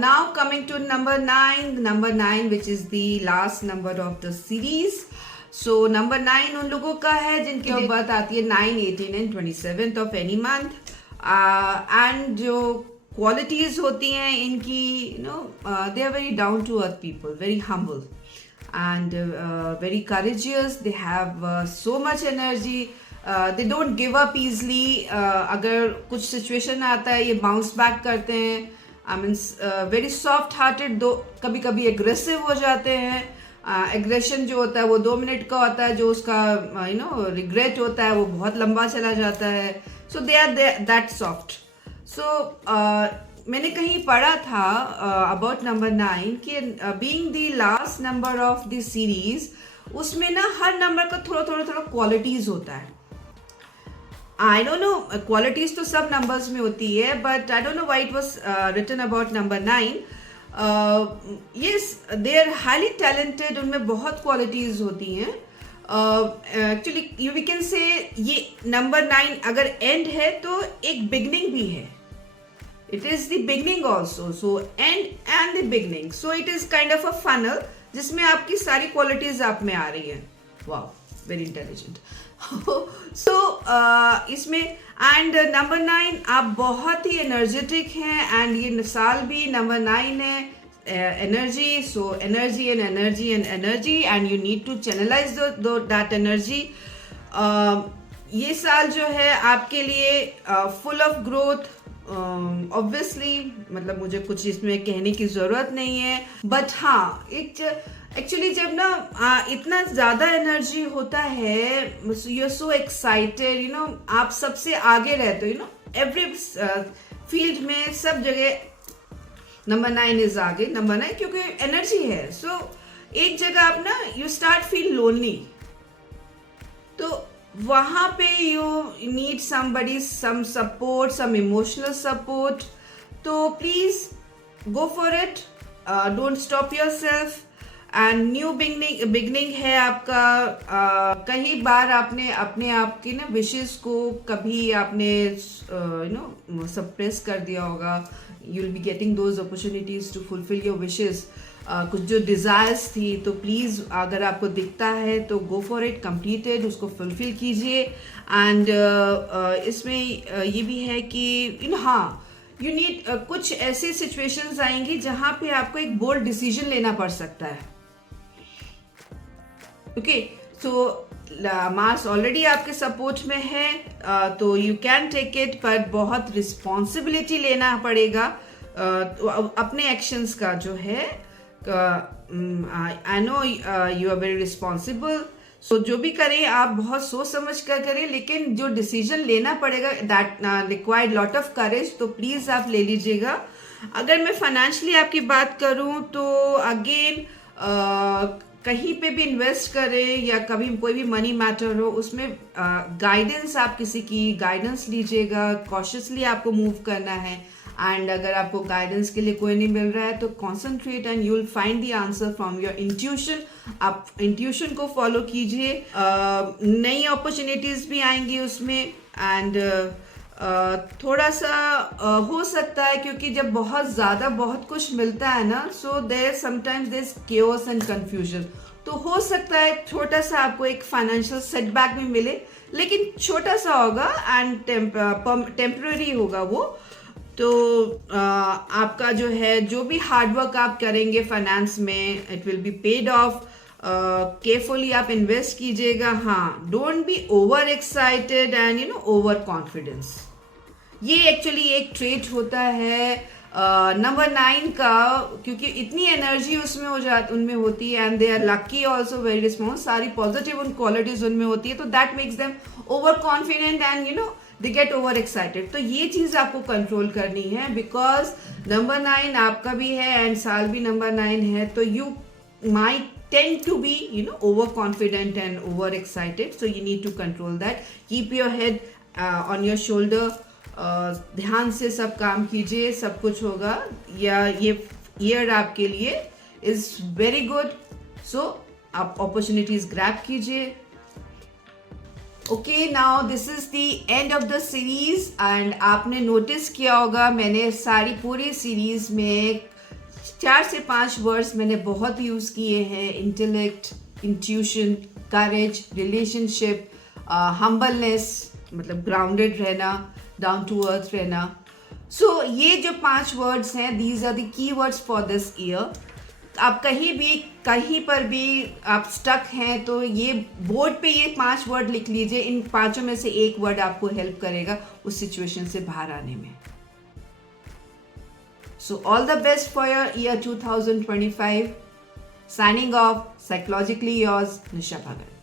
Now coming to number nine, which is the last number of the series. So number 9 उन लोगों का है जिनकी डेट बर्थ आती है 9, 18 and 27th of any month. And जो qualities होती हैं इनकी, they are very down to earth people, very humble and very courageous. They have so much energy. They don't give up easily. अगर कुछ situation आता है ये bounce back करते हैं. I mean very soft hearted, दो कभी कभी aggressive हो जाते हैं. एग्रेशन जो होता है वो 2 मिनट का होता है, जो उसका रिग्रेट होता है वो बहुत लंबा चला जाता है. सो दे आर दैट सॉफ्ट. सो मैंने कहीं पढ़ा था अबाउट नंबर 9 कि being the last number of the series, उसमें ना हर नंबर का थोड़ा थोड़ा क्वालिटीज होता है. आई डोंट नो, क्वालिटीज तो सब नंबर्स में होती है, but I don't know why it was written about number 9. yes, they are highly talented. उनमें बहुत क्वालिटीज होती हैं. एक्चुअली वी कैन से ये नंबर 9 अगर एंड है तो एक बिगनिंग भी है. It is the beginning also. So and and the beginning. So it is kind of a funnel जिसमें आपकी सारी क्वालिटीज आप में आ रही है. वाह, वेरी इंटेलिजेंट. सो इसमें एंड नंबर 9 आप बहुत ही एनर्जेटिक हैं. एंड ये साल भी नंबर 9 है. Energy, so energy and energy and energy, and you need to channelise that energy. ये साल जो है आपके लिए फुल ऑफ ग्रोथ. ऑब्वियसली मतलब मुझे कुछ इसमें कहने की जरूरत नहीं है, बट हाँ, एक्चुअली जब ना इतना ज्यादा एनर्जी होता है, यू आर सो एक्साइटेड, आप सबसे आगे रहते हो, एवरी फील्ड में सब जगह नंबर 9 इज आगे. नंबर 9 क्योंकि एनर्जी है. सो एक जगह आप ना यू स्टार्ट फील लोनली, तो वहां पे you need somebody, some support, some emotional support. तो please go for it. Don't stop yourself. And new beginning है आपका. कई बार आपने अपने आप की ना विशेस को कभी आपने सप्रेस कर दिया होगा. You will be getting those opportunities to fulfil your wishes. कुछ जो डिजायर्स थी, तो प्लीज अगर आपको दिखता है तो गो फॉर इट, कंप्लीटेड, उसको फुलफिल कीजिए. एंड इसमें ये भी है कि हाँ, यू नीड कुछ ऐसे सिचुएशंस आएंगी जहां पे आपको एक बोल्ड डिसीजन लेना पड़ सकता है. ओके, सो मार्स ऑलरेडी आपके सपोर्ट में है, तो यू कैन टेक इट, पर बहुत रिस्पॉन्सिबिलिटी लेना पड़ेगा तो अपने एक्शंस का जो है. I know you are very responsible. So जो भी करें आप बहुत सोच समझ कर करें, लेकिन जो डिसीजन लेना पड़ेगा that required lot of courage, तो प्लीज आप ले लीजिएगा. अगर मैं फाइनेंशियली आपकी बात करूं तो अगेन कहीं पे भी इन्वेस्ट करें या कभी कोई भी मनी मैटर हो, उसमें गाइडेंस, आप किसी की गाइडेंस लीजिएगा. कॉशियसली आपको मूव करना है. एंड अगर आपको गाइडेंस के लिए कोई नहीं मिल रहा है तो concentrate and you will find the answer from your intuition. आप इंट्यूशन को फॉलो कीजिए. नई अपॉर्चुनिटीज भी आएंगी उसमें. एंड थोड़ा सा हो सकता है, क्योंकि जब बहुत कुछ मिलता है ना, so there sometimes there is chaos and confusion. तो हो सकता है छोटा सा आपको एक फाइनेंशियल सेटबैक भी मिले, लेकिन छोटा सा होगा एंड टेम्पररी होगा वो. तो आपका जो है, जो भी हार्डवर्क आप करेंगे फाइनेंस में, it will be paid of. Carefully आप इन्वेस्ट कीजिएगा. हाँ, don't be over excited and over confidence. ये एक्चुअली एक ट्रेट होता है नंबर 9 का, क्योंकि इतनी एनर्जी उनमें होती है. And they are lucky also, very response, सारी पॉजिटिव उन क्वालिटीज उनमें होती है. तो that makes them over confident and they get over excited. तो ये चीज आपको कंट्रोल करनी है, बिकॉज नंबर 9 आपका भी है एंड साल भी नंबर 9 है. तो you might tend to be overconfident and overexcited, so you need to control that. Keep your head on your shoulder. ध्यान से सब काम कीजिए, सब कुछ होगा. या ये ईयर आपके लिए इज वेरी गुड. सो आप अपॉर्चुनिटीज ग्रैब कीजिए. Okay, now this is the end of the series and आपने नोटिस किया होगा मैंने सारी पूरी सीरीज में 4 से 5 वर्ड्स मैंने बहुत यूज़ किए हैं। Intellect, intuition, courage, relationship, humbleness मतलब ग्राउंडेड रहना, डाउन टू अर्थ रहना। सो ये जो 5 वर्ड्स हैं, these are the key words for this year. आप कहीं पर भी आप स्टक हैं तो ये बोर्ड पे ये 5 वर्ड लिख लीजिए। इन पांचों में से एक वर्ड आपको हेल्प करेगा उस सिचुएशन से बाहर आने में। So all the best for your year 2025। Signing off, psychologically yours, Nisha Bhagat.